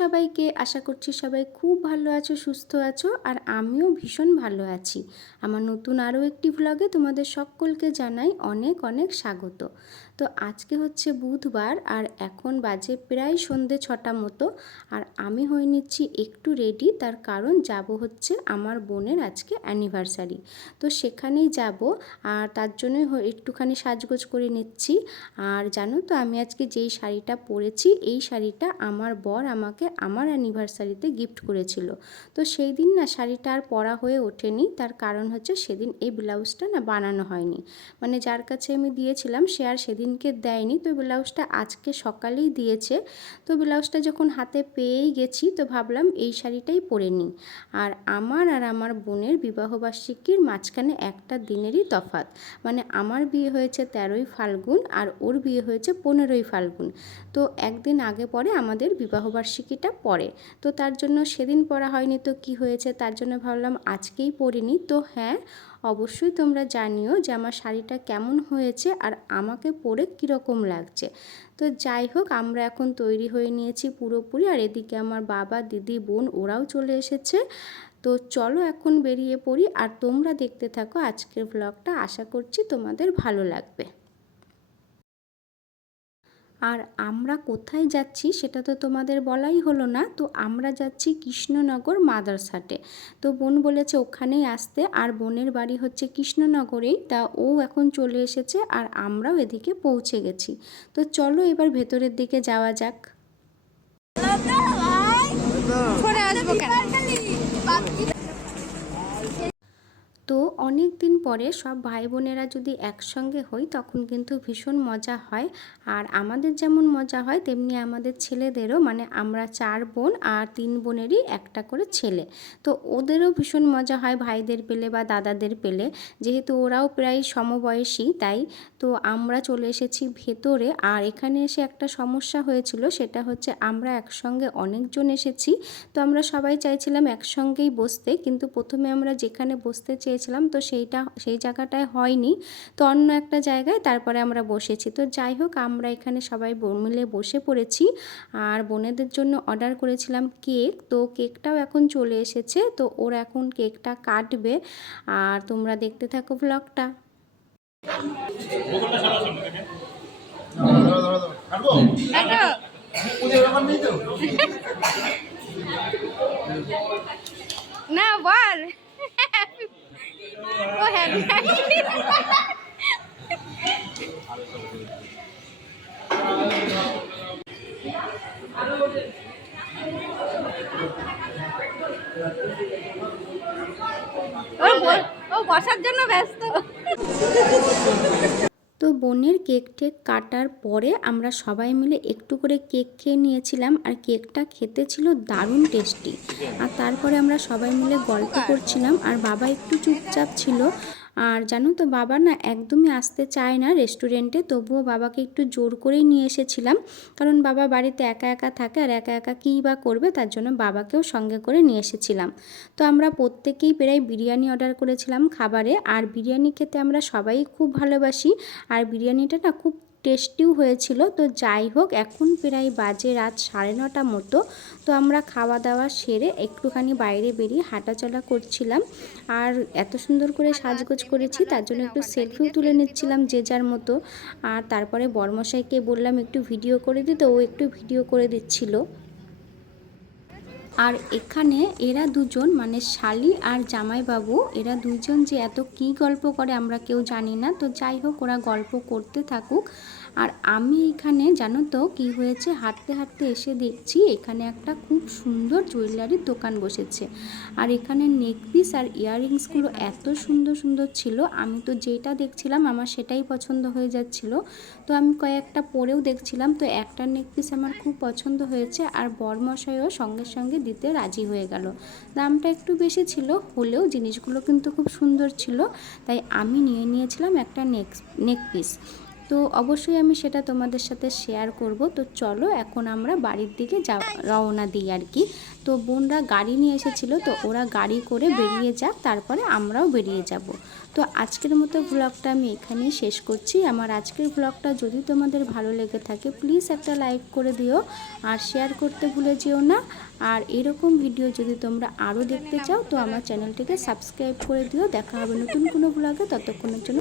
সবাইকে, আশা করছি সবাই খুব ভালো আছো, সুস্থ আছো, আর আমিও ভীষণ ভালো আছি। আমার নতুন আরও একটি ভ্লগে তোমাদের সকলকে জানাই অনেক অনেক স্বাগত। তো আজকে হচ্ছে বুধবার, আর এখন বাজে প্রায় সন্ধে ছটা মতো, আর আমি হয়ে নিচ্ছি একটু রেডি তার কারণ যাব হচ্ছে আমার বোনের আজকে অ্যানিভার্সারি তো সেখানেই যাব, আর তার জন্যই একটুখানি সাজগোজ করে নিচ্ছি। আর জানো তো, আমি আজকে যেই শাড়িটা পরেছি, এই শাড়িটা আমার বর আমাকে আমার অ্যানিভার্সারিতে গিফট করেছিল। তো সেই দিন না শাড়িটা আর পরা হয়ে ওঠেনি, তার কারণ হচ্ছে সেদিন এই ব্লাউজটা না বানানো হয়নি। মানে যার কাছে আমি দিয়েছিলাম, সে আর সেদিনকে দেয়নি। তো ব্লাউজটা আজকে সকালেই দিয়েছে। তো ব্লাউজটা যখন হাতে পেয়েই গেছি, তো ভাবলাম এই শাড়িটাই পরে নিই। আর আমার আর আমার বোনের বিবাহবার্ষিকীর মাঝখানে একটা দিনেরই তফাৎ। মানে আমার বিয়ে হয়েছে তেরোই ফাল্গুন আর ওর বিয়ে হয়েছে পনেরোই ফাল্গুন। তো একদিন আগে পরে আমাদের বিবাহবার্ষিকীটা পড়ে। তো তার জন্য সেদিন পড়া হয়নি তো কি হয়েছে তার জন্য ভাবলাম আজকেই পরিনি তো হ্যাঁ অবশ্যই তোমরা জানিও যে আমার শাড়িটা কেমন হয়েছে আর আমাকে পরে কীরকম লাগছে। তো যাই হোক, আমরা এখন তৈরি হয়ে নিয়েছি পুরোপুরি আর এদিকে আমার বাবা, দিদি, বোন ওরাও চলে এসেছে। তো চলো এখন বেরিয়ে পড়ি আর তোমরা দেখতে থাকো আজকের ব্লগটা আশা করছি তোমাদের ভালো লাগবে। আর আমরা কোথায় যাচ্ছি সেটা তো তোমাদের বলাই হলো না। তো আমরা যাচ্ছি কৃষ্ণনগর মাদারসাটে। তো বোন বলেছে ওখানেই আসতে। আর বোনের বাড়ি হচ্ছে কৃষ্ণনগরেই। তা ও এখন চলে এসেছে আর আমরাও এদিকে পৌঁছে গেছি। তো চলো এবার ভেতরের দিকে যাওয়া যাক। করে আসব কেন তো অনেক দিন পরে সব ভাই বোনেরা যদি একসঙ্গে হই, তখন কিন্তু ভীষণ মজা হয়। আর আমাদের যেমন মজা হয়, তেমনি আমাদের ছেলেদেরও মানে আমরা চার বোন আর তিন বোনেরই একটা করে ছেলে। তো ওদেরও ভীষণ মজা হয় ভাইদের পেলে বা দাদাদের পেলে। যেহেতু ওরাও প্রায় সমবয়সী, তাই তো আমরা চলে এসেছি ভেতরে। আর এখানে এসে একটা সমস্যা হয়েছিল, সেটা হচ্ছে আমরা একসঙ্গে অনেকজন এসেছি। তো আমরা সবাই চাইছিলাম একসঙ্গেই বসতে, কিন্তু প্রথমে আমরা যেখানে বসতে চেয়েছিলাম, তো সেইটা, সেই জায়গাটায় হয়নি। তো অন্য একটা জায়গায় তারপরে আমরা বসেছি। তো যাই হোক, আমরা এখানে সবাই মিলে বসে পড়েছি। আর বোনেদের জন্য অর্ডার করেছিলাম কেক। তো কেকটাও এখন চলে এসেছে। তো ওরা এখন কেকটা কাটবে। আর তোমরা দেখতে থাকো ব্লগটা না, বল। ও বসার জন্য ব্যস্ত। বোনের কেক টেক কাটার পরে আমরা সবাই মিলে একটু করে কেক খেয়ে নিয়েছিলাম আর কেকটা খেতে ছিল দারুণ টেস্টি। আর তারপরে আমরা সবাই মিলে গল্প করছিলাম আর বাবা একটু চুপচাপ ছিল আর জানো তো বাবা না একদমই আসতে চায় না রেস্টুরেন্টে তবুও বাবাকে একটু জোর করেই নিয়ে এসেছিলাম। কারণ বাবা বাড়িতে একা একা থাকে আর একা একা কী বা করবে তার জন্য বাবাকেও সঙ্গে করে নিয়ে এসেছিলাম। তো আমরা প্রত্যেকেই প্রায় বিরিয়ানি অর্ডার করেছিলাম খাবারে। আর বিরিয়ানি খেতে আমরা সবাই খুব ভালোবাসি। আর বিরিয়ানিটা না খুব টেস্টিও হয়েছিল। তো যাই হোক, এখন প্রায় বাজে রাত সাড়ে নটা মতো। তো আমরা খাওয়া দাওয়া সেরে একটুখানি বাইরে বেরিয়ে হাঁটাচলা করছিলাম। আর এত সুন্দর করে সাজগোজ করেছি, তার জন্য একটু সেলফিও তুলে নিচ্ছিলাম যে যার মতো। আর তারপরে বর্মশাইকে বললাম, একটু ভিডিও করে দিতে ও একটু ভিডিও করে দিচ্ছিল। আর এখানে এরা দুজন মানে শালি আর জামাইবাবু, এরা দুজন যে এত কী গল্প করে আমরা কেউ জানি না। তো যাই হোক, ওরা গল্প করতে থাকুক। আর আমি এখানে, জানো তো, কী হয়েছে? হাঁটতে হাঁটতে এসে দেখছি এখানে একটা খুব সুন্দর জুয়েলারির দোকান বসেছে। আর এখানে নেকপিস আর ইয়াররিংসগুলো এত সুন্দর সুন্দর ছিল। আমি তো যেটা দেখছিলাম, আমার সেটাই পছন্দ হয়ে যাচ্ছিল। তো আমি কয়েকটা পরেও দেখছিলাম। তো একটা নেকপিস আমার খুব পছন্দ হয়েছে। আর বরমশাইও সঙ্গে সঙ্গে দিতে রাজি হয়ে গেল। দামটা একটু বেশি ছিল, হলেও জিনিসগুলো কিন্তু খুব সুন্দর ছিল। তাই আমি নিয়ে নিয়েছিলাম একটা নেক নেক পিস তো অবশ্যই আমি সেটা তোমাদের সাথে শেয়ার করব। তো চলো এখন আমরা বাড়ির দিকে যা রওনা দিই আর কি। তো বোনরা গাড়ি নিয়ে এসেছিল, তো ওরা গাড়ি করে বেরিয়ে যাক, তারপরে আমরাও বেরিয়ে যাব। তো আজকের মতো ব্লগটা আমি এখানেই শেষ করছি। আমার আজকের ব্লগটা যদি তোমাদের ভালো লেগে থাকে প্লিজ একটা লাইক করে দিও। আর শেয়ার করতে ভুলে যেও না। আর এরকম ভিডিও যদি তোমরা আরও দেখতে চাও, তো আমার চ্যানেলটিকে সাবস্ক্রাইব করে দিও। দেখা হবে নতুন কোনো ব্লগে ততক্ষণের জন্য